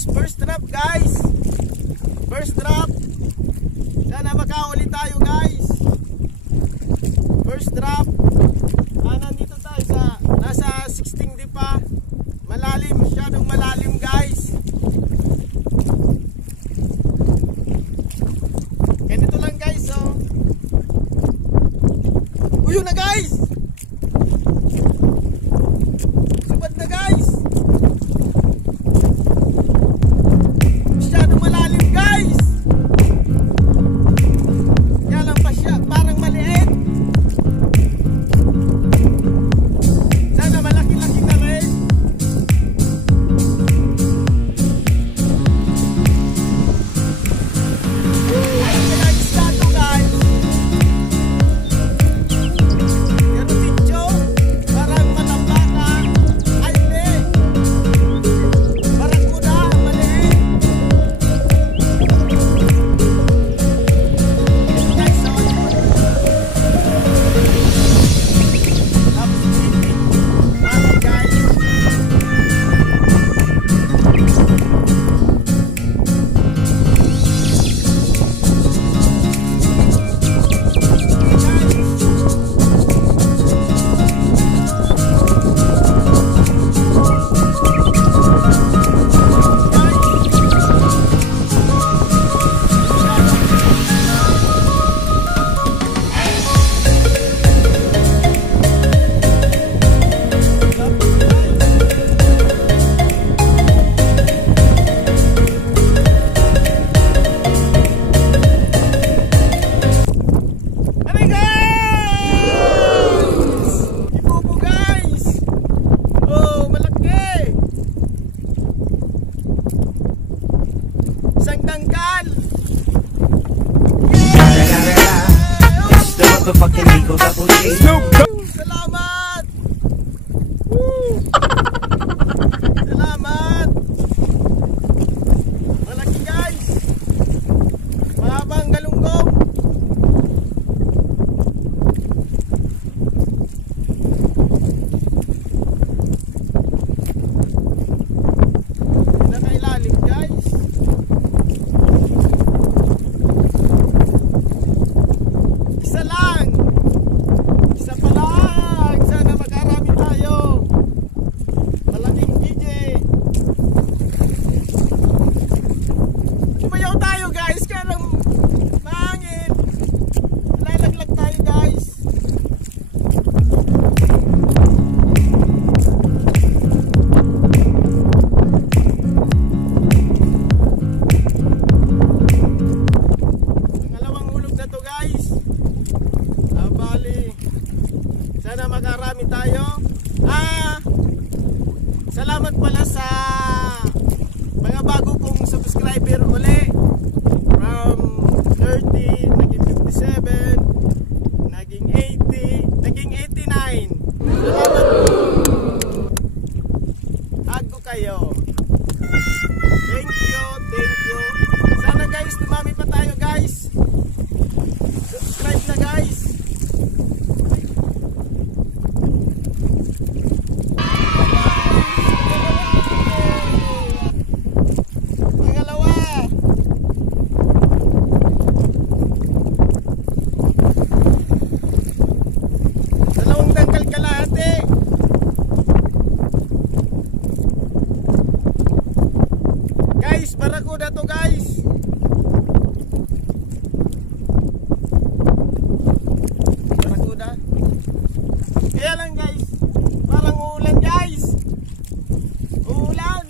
guys, first drop guys. First drop. Sana makahuli tayo guys. First drop. Nandito tayo sa nasa 16 di pa. Malalim, masyadong malalim guys. Ganito lang guys, oh. Uyun na guys. Subad na guys. Masyadong malalim guys. Kaya lang pa siya, parang maliit. Sana malaki-laki na rin. Fucking Bicol double G. Salamat! Woo! Salamat! Malaki guys! Mahabang galunggong! Nakailalim guys! Isa lang! Isa pa lang! Sana mag-arami tayo! Malaking DJ! Tumayaw tayo guys! Kaya lang mahangin! Lalaglag tayo guys! Pangalawang hulog na to guys! Bali, sana makarami tayo. Salamat pala sa mga bago kong subscriber uli. From 30, naging 57, naging 80, naging 89. Salamat po. Hago kayo. Thank you, thank you. Sana guys, dumami pa tayo guys. Subscribe na guys. Guys, barakuda to guys. Barakuda. Kaya lang guys, parang uulan guys. Uulan.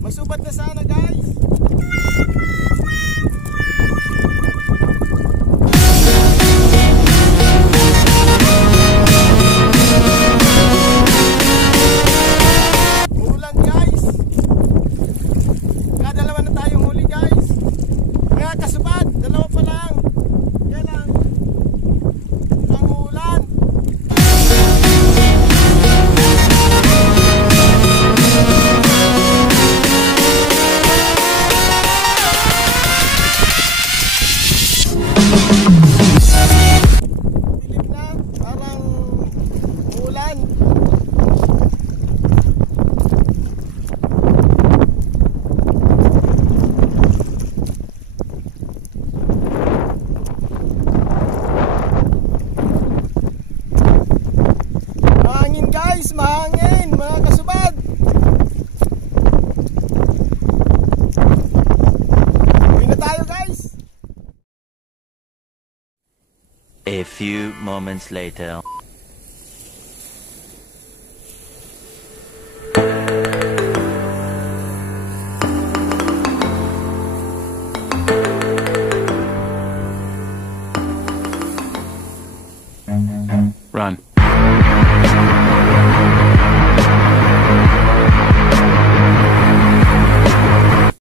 Masubat na sana guys. mahangin mga kasubad. Uwi na tayo guys. A few moments later. Run.